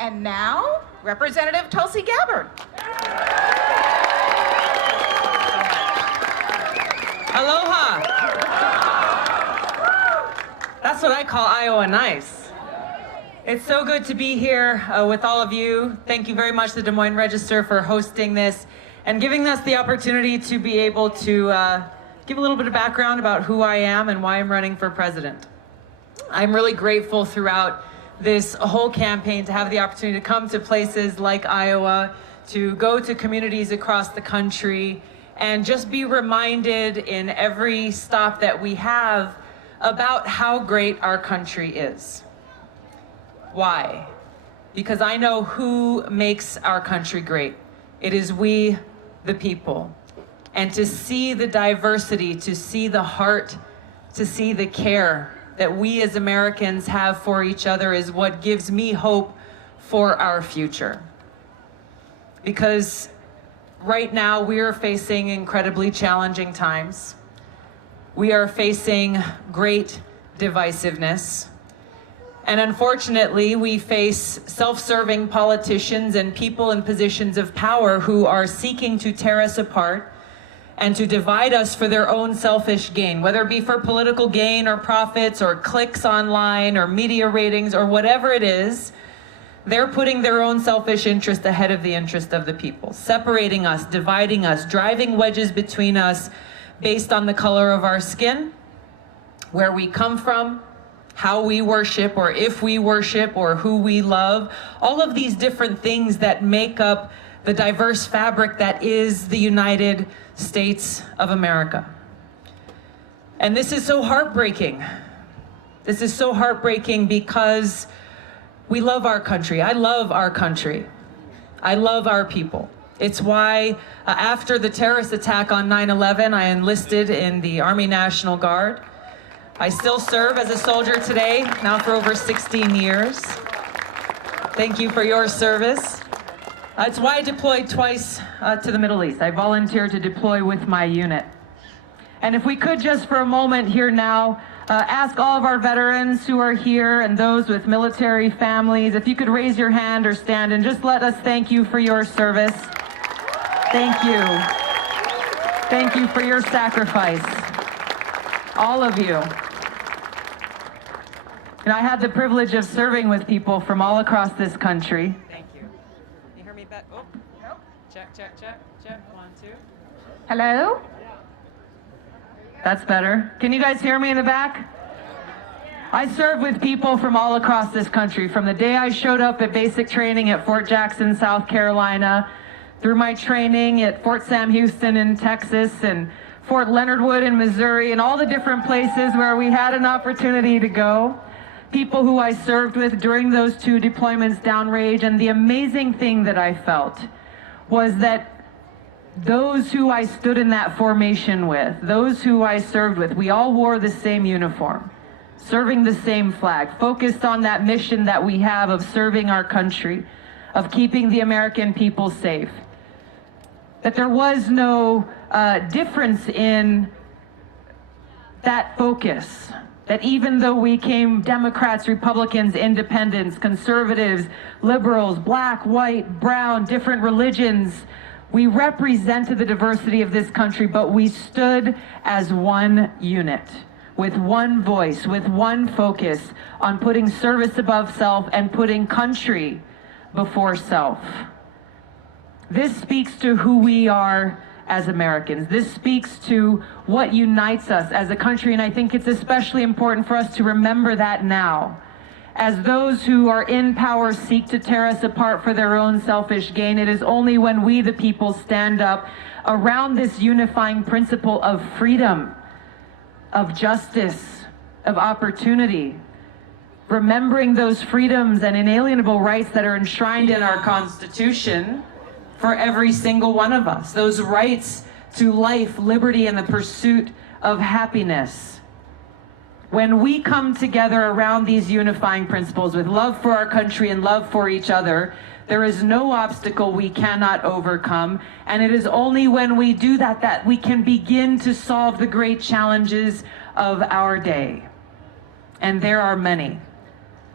And now, Representative Tulsi Gabbard. Aloha. That's what I call Iowa nice. It's so good to be here with all of you. Thank you very much, the Des Moines Register, for hosting this and giving us the opportunity to be able to give a little bit of background about who I am and why I'm running for president. I'm really grateful throughout this whole campaign to have the opportunity to come to places like Iowa, to go to communities across the country, and just be reminded in every stop that we have about how great our country is. Why? Because I know who makes our country great. It is we, the people. And to see the diversity, to see the heart, to see the care that we as Americans have for each other is what gives me hope for our future. Because right now we are facing incredibly challenging times. We are facing great divisiveness. And unfortunately, we face self-serving politicians and people in positions of power who are seeking to tear us apart and to divide us for their own selfish gain, whether it be for political gain or profits or clicks online or media ratings or whatever it is. They're putting their own selfish interest ahead of the interest of the people, separating us, dividing us, driving wedges between us based on the color of our skin, where we come from, how we worship, or if we worship, or who we love, all of these different things that make up the diverse fabric that is the United States of America. And this is so heartbreaking. This is so heartbreaking because we love our country. I love our country. I love our people. It's why after the terrorist attack on 9/11, I enlisted in the Army National Guard. I still serve as a soldier today, now for over 16 years. Thank you for your service. It's why I deployed twice to the Middle East. I volunteered to deploy with my unit. And if we could just for a moment here now, ask all of our veterans who are here and those with military families, if you could raise your hand or stand and just let us thank you for your service. Thank you. Thank you for your sacrifice. All of you. And I had the privilege of serving with people from all across this country. Thank you. You hear me back? Oh, no. Check, check, check, check. 1, 2. Hello? That's better. Can you guys hear me in the back? I served with people from all across this country, from the day I showed up at basic training at Fort Jackson, South Carolina, through my training at Fort Sam Houston in Texas, and Fort Leonard Wood in Missouri, and all the different places where we had an opportunity to go. People who I served with during those 2 deployments downrange, and the amazing thing that I felt was that those who I stood in that formation with, those who I served with, we all wore the same uniform, serving the same flag, focused on that mission that we have of serving our country, of keeping the American people safe. That there was no difference in that focus. That even though we came Democrats, Republicans, independents, conservatives, liberals, black, white, brown, different religions, we represented the diversity of this country, but we stood as one unit, with one voice, with one focus on putting service above self and putting country before self. This speaks to who we are as Americans. This speaks to what unites us as a country, and I think it's especially important for us to remember that now. As those who are in power seek to tear us apart for their own selfish gain, it is only when we, the people, stand up around this unifying principle of freedom, of justice, of opportunity, remembering those freedoms and inalienable rights that are enshrined in our Constitution for every single one of us. Those rights to life, liberty, and the pursuit of happiness. When we come together around these unifying principles with love for our country and love for each other, there is no obstacle we cannot overcome. And it is only when we do that that we can begin to solve the great challenges of our day. And there are many.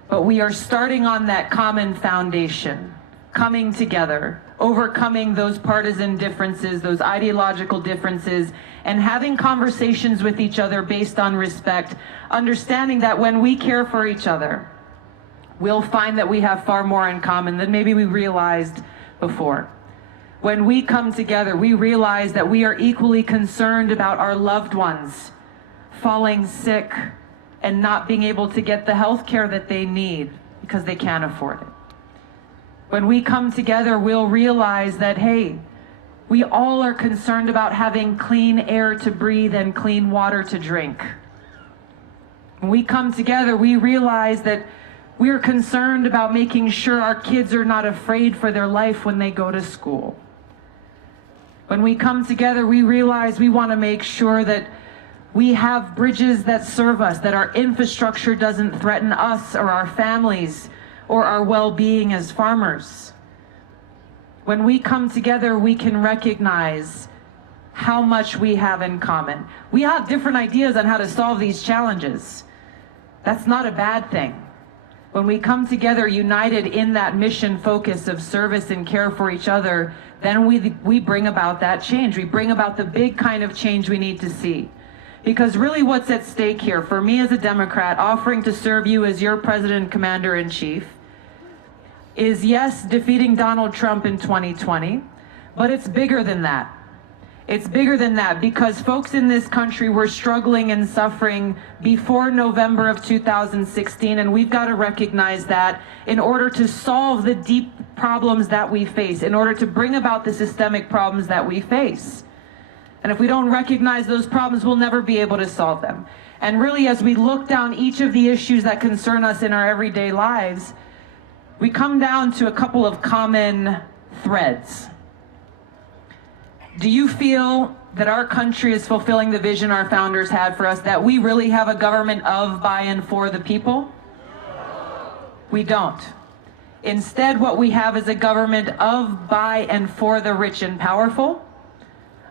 But we are starting on that common foundation, coming together, overcoming those partisan differences, those ideological differences, and having conversations with each other based on respect, understanding that when we care for each other, we'll find that we have far more in common than maybe we realized before. When we come together, we realize that we are equally concerned about our loved ones falling sick and not being able to get the health care that they need because they can't afford it. When we come together, we'll realize that, hey, we all are concerned about having clean air to breathe and clean water to drink. When we come together, we realize that we're concerned about making sure our kids are not afraid for their life when they go to school. When we come together, we realize we want to make sure that we have bridges that serve us, that our infrastructure doesn't threaten us or our families or our well-being as farmers. When we come together, we can recognize how much we have in common. We have different ideas on how to solve these challenges. That's not a bad thing. When we come together united in that mission focus of service and care for each other, then we bring about that change. We bring about the big kind of change we need to see. Because really what's at stake here, for me as a Democrat, offering to serve you as your President Commander-in-Chief, is yes, defeating Donald Trump in 2020, but it's bigger than that. It's bigger than that because folks in this country were struggling and suffering before November of 2016, and we've got to recognize that in order to solve the deep problems that we face, in order to bring about the systemic problems that we face. And if we don't recognize those problems, we'll never be able to solve them. And really, as we look down each of the issues that concern us in our everyday lives, we come down to a couple of common threads. Do you feel that our country is fulfilling the vision our founders had for us, that we really have a government of, by, and for the people? We don't. Instead, what we have is a government of, by, and for the rich and powerful,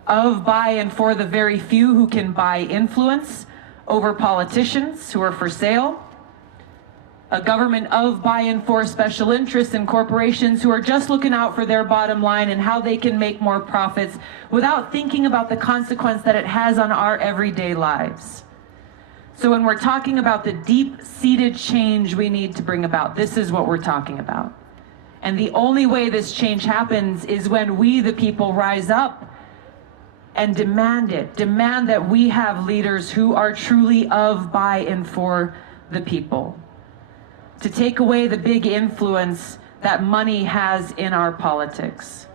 of, by, and for the very few who can buy influence over politicians who are for sale, a government of, by, and for special interests and corporations who are just looking out for their bottom line and how they can make more profits without thinking about the consequence that it has on our everyday lives. So when we're talking about the deep-seated change we need to bring about, this is what we're talking about. And the only way this change happens is when we, the people, rise up and demand it. Demand that we have leaders who are truly of, by, and for the people. To take away the big influence that money has in our politics.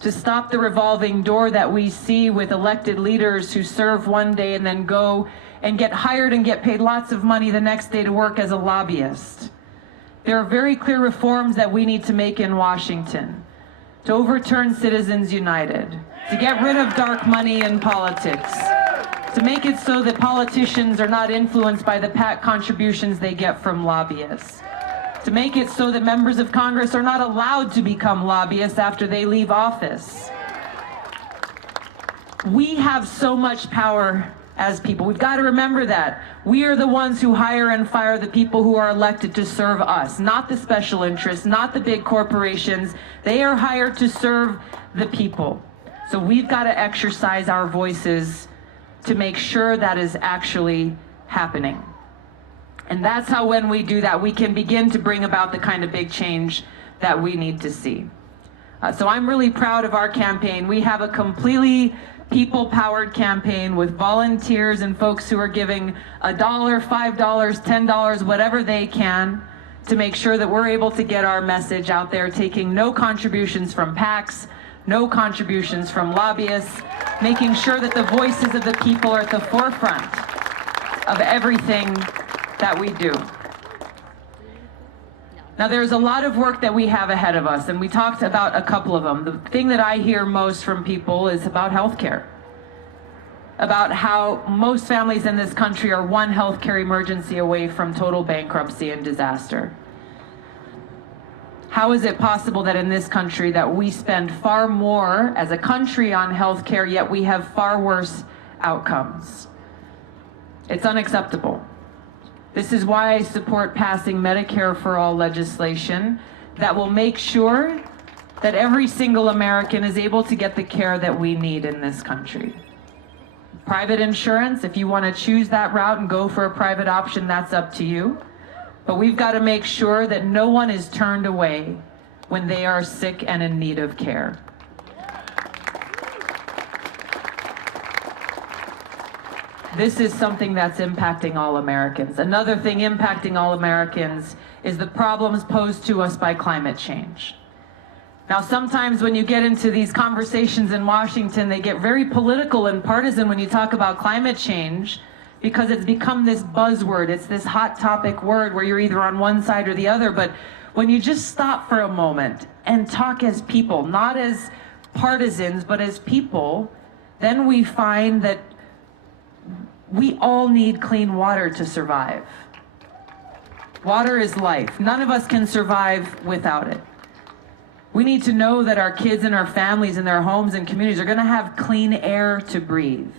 To stop the revolving door that we see with elected leaders who serve one day and then go and get hired and get paid lots of money the next day to work as a lobbyist. There are very clear reforms that we need to make in Washington to overturn Citizens United, to get rid of dark money in politics, to make it so that politicians are not influenced by the PAC contributions they get from lobbyists, to make it so that members of Congress are not allowed to become lobbyists after they leave office. We have so much power as people. We've got to remember that. We are the ones who hire and fire the people who are elected to serve us, not the special interests, not the big corporations. They are hired to serve the people. So we've got to exercise our voices to make sure that is actually happening. And that's how, when we do that, we can begin to bring about the kind of big change that we need to see. So I'm really proud of our campaign. We have a completely people-powered campaign with volunteers and folks who are giving $1, $5, $10, whatever they can, to make sure that we're able to get our message out there, taking no contributions from PACs, no contributions from lobbyists, making sure that the voices of the people are at the forefront of everything that we do. Now, there's a lot of work that we have ahead of us, and we talked about a couple of them. The thing that I hear most from people is about healthcare, about how most families in this country are one healthcare emergency away from total bankruptcy and disaster. How is it possible that in this country that we spend far more as a country on healthcare, yet we have far worse outcomes? It's unacceptable. This is why I support passing Medicare for All legislation that will make sure that every single American is able to get the care that we need in this country. Private insurance, if you want to choose that route and go for a private option, that's up to you. But we've got to make sure that no one is turned away when they are sick and in need of care. This is something that's impacting all Americans. Another thing impacting all Americans is the problems posed to us by climate change. Now, sometimes when you get into these conversations in Washington, they get very political and partisan when you talk about climate change, because it's become this buzzword. It's this hot topic word where you're either on one side or the other. But when you just stop for a moment and talk as people, not as partisans, but as people, then we find that we all need clean water to survive. Water is life. None of us can survive without it. We need to know that our kids and our families and their homes and communities are going to have clean air to breathe.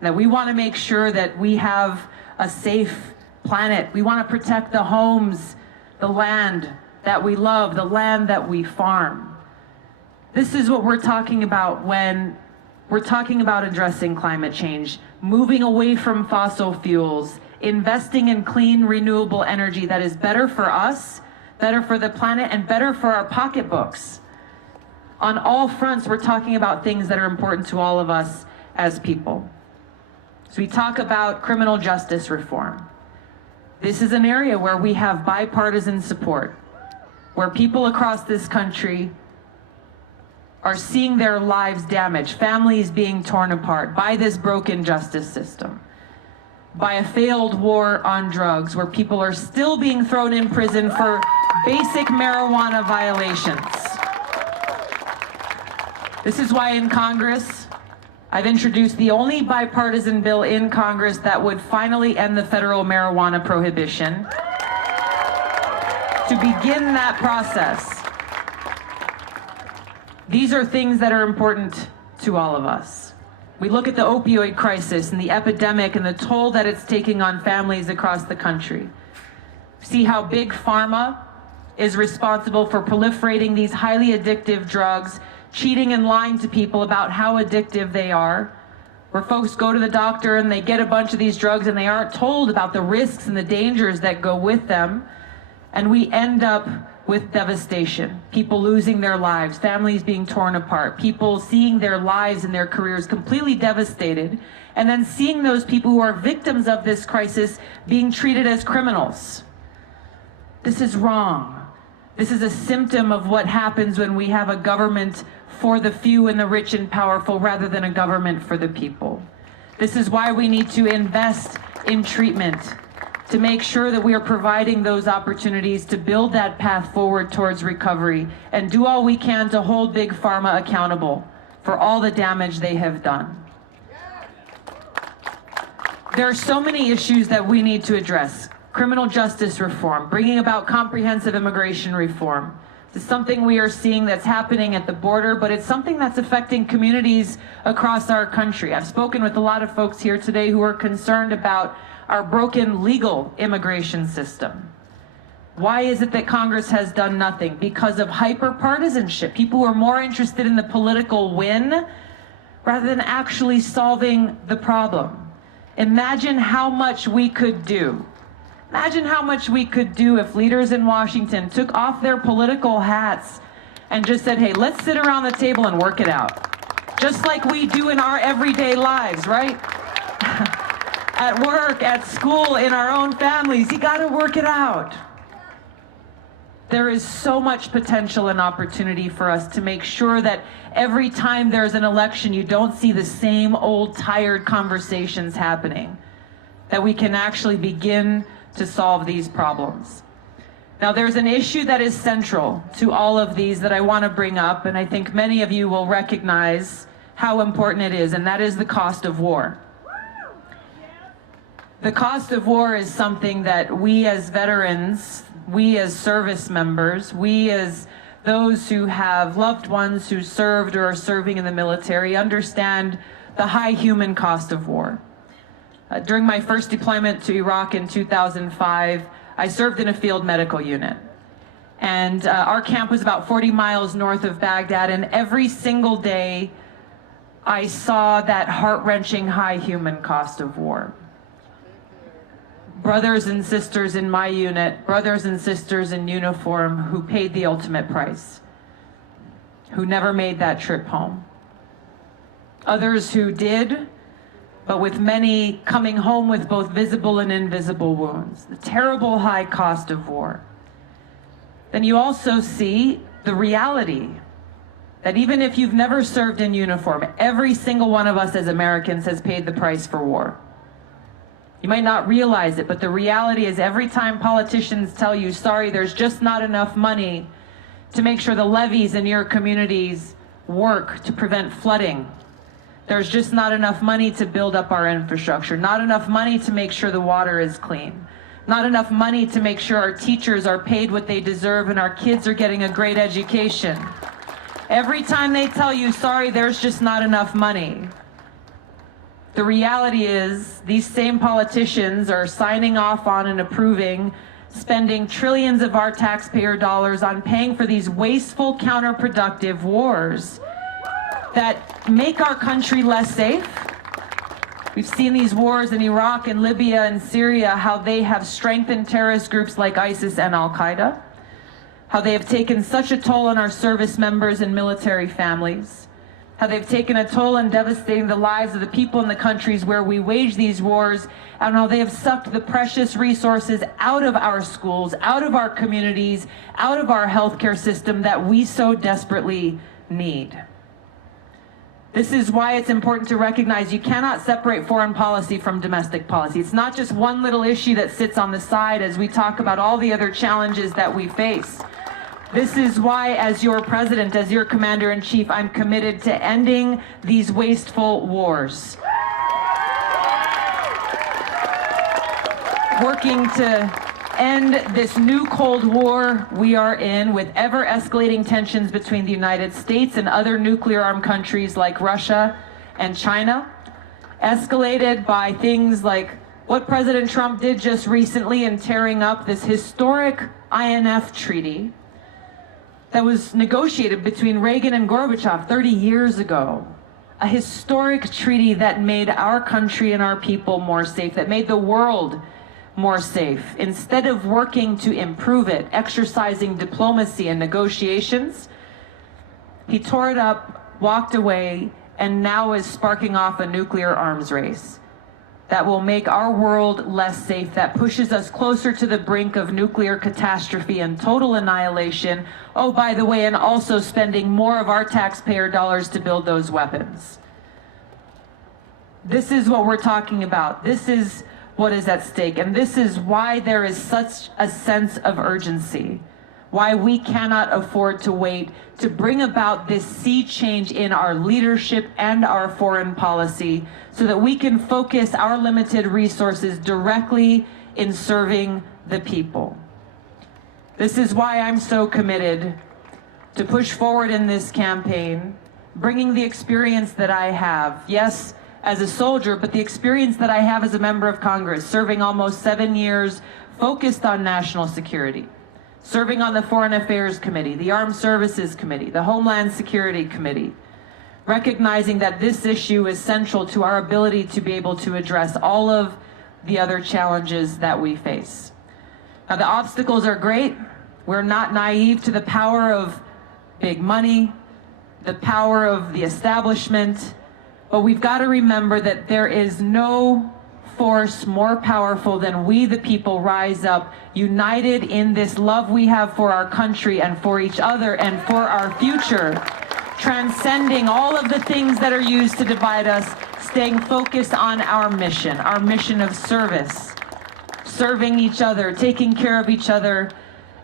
That we want to make sure that we have a safe planet. We want to protect the homes, the land that we love, the land that we farm. This is what we're talking about when we're talking about addressing climate change, moving away from fossil fuels, investing in clean, renewable energy that is better for us, better for the planet, and better for our pocketbooks. On all fronts, we're talking about things that are important to all of us as people. So we talk about criminal justice reform. This is an area where we have bipartisan support, where people across this country are seeing their lives damaged, families being torn apart by this broken justice system, by a failed war on drugs, where people are still being thrown in prison for basic marijuana violations. This is why in Congress, I've introduced the only bipartisan bill in Congress that would finally end the federal marijuana prohibition, to begin that process. These are things that are important to all of us. We look at the opioid crisis and the epidemic and the toll that it's taking on families across the country. See how big pharma is responsible for proliferating these highly addictive drugs, cheating and lying to people about how addictive they are, where folks go to the doctor and they get a bunch of these drugs and they aren't told about the risks and the dangers that go with them. And we end up with devastation, people losing their lives, families being torn apart, people seeing their lives and their careers completely devastated, and then seeing those people who are victims of this crisis being treated as criminals. This is wrong. This is a symptom of what happens when we have a government for the few and the rich and powerful rather than a government for the people. This is why we need to invest in treatment, to make sure that we are providing those opportunities to build that path forward towards recovery and do all we can to hold Big Pharma accountable for all the damage they have done. There are so many issues that we need to address. Criminal justice reform, bringing about comprehensive immigration reform. This is something we are seeing that's happening at the border, but it's something that's affecting communities across our country. I've spoken with a lot of folks here today who are concerned about our broken legal immigration system. Why is it that Congress has done nothing? Because of hyper-partisanship. People who are more interested in the political win rather than actually solving the problem. Imagine how much we could do. Imagine how much we could do if leaders in Washington took off their political hats and just said, hey, let's sit around the table and work it out. Just like we do in our everyday lives, right? At work, at school, in our own families, you gotta work it out. There is so much potential and opportunity for us to make sure that every time there's an election, you don't see the same old tired conversations happening, that we can actually begin to solve these problems. Now, there's an issue that is central to all of these that I want to bring up, and I think many of you will recognize how important it is, and that is the cost of war. The cost of war is something that we as veterans, we as service members, we as those who have loved ones who served or are serving in the military understand the high human cost of war. During my first deployment to Iraq in 2005, I served in a field medical unit. And our camp was about 40 miles north of Baghdad, and every single day I saw that heart-wrenching high human cost of war. Brothers and sisters in my unit, brothers and sisters in uniform who paid the ultimate price, who never made that trip home. Others who did, but with many coming home with both visible and invisible wounds, the terrible high cost of war. Then you also see the reality that even if you've never served in uniform, every single one of us as Americans has paid the price for war. You might not realize it, but the reality is every time politicians tell you, sorry, there's just not enough money to make sure the levees in your communities work to prevent flooding. There's just not enough money to build up our infrastructure, not enough money to make sure the water is clean, not enough money to make sure our teachers are paid what they deserve and our kids are getting a great education. Every time they tell you, sorry, there's just not enough money. The reality is these same politicians are signing off on and approving spending trillions of our taxpayer dollars on paying for these wasteful, counterproductive wars that make our country less safe. We've seen these wars in Iraq and Libya and Syria, how they have strengthened terrorist groups like ISIS and Al-Qaeda, how they have taken such a toll on our service members and military families, how they've taken a toll on devastating the lives of the people in the countries where we wage these wars, and how they have sucked the precious resources out of our schools, out of our communities, out of our healthcare system that we so desperately need. This is why it's important to recognize you cannot separate foreign policy from domestic policy. It's not just one little issue that sits on the side as we talk about all the other challenges that we face. This is why, as your president, as your commander-in-chief, I'm committed to ending these wasteful wars. Working to end this new Cold War we are in with ever-escalating tensions between the United States and other nuclear-armed countries like Russia and China, escalated by things like what President Trump did just recently in tearing up this historic INF treaty that was negotiated between Reagan and Gorbachev 30 years ago. A historic treaty that made our country and our people more safe, that made the world more safe. Instead of working to improve it, exercising diplomacy and negotiations, he tore it up, walked away, and now is sparking off a nuclear arms race that will make our world less safe, that pushes us closer to the brink of nuclear catastrophe and total annihilation. Oh, by the way, and also spending more of our taxpayer dollars to build those weapons. This is what we're talking about. This is what is at stake, and this is why there is such a sense of urgency, why we cannot afford to wait to bring about this sea change in our leadership and our foreign policy so that we can focus our limited resources directly in serving the people. This is why I'm so committed to push forward in this campaign, bringing the experience that I have, yes, as a soldier, but the experience that I have as a member of Congress, serving almost 7 years, focused on national security, serving on the Foreign Affairs Committee, the Armed Services Committee, the Homeland Security Committee, recognizing that this issue is central to our ability to be able to address all of the other challenges that we face. Now, the obstacles are great. We're not naive to the power of big money, the power of the establishment, but we've got to remember that there is no force more powerful than we, the people, rise up, united in this love we have for our country and for each other and for our future, transcending all of the things that are used to divide us, staying focused on our mission of service, serving each other, taking care of each other,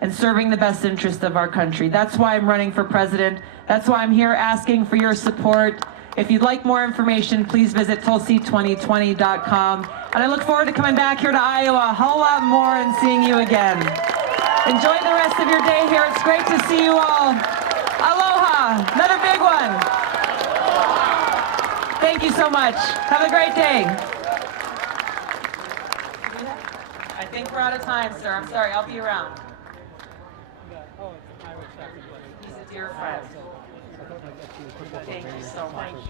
and serving the best interest of our country. That's why I'm running for president. That's why I'm here asking for your support. If you'd like more information, please visit Tulsi2020.com. And I look forward to coming back here to Iowa a whole lot more and seeing you again. Enjoy the rest of your day here. It's great to see you all. Aloha, another big one. Thank you so much. Have a great day. we're out of time, sir. I'm sorry. I'll be around. He's a dear friend. Thank you so much.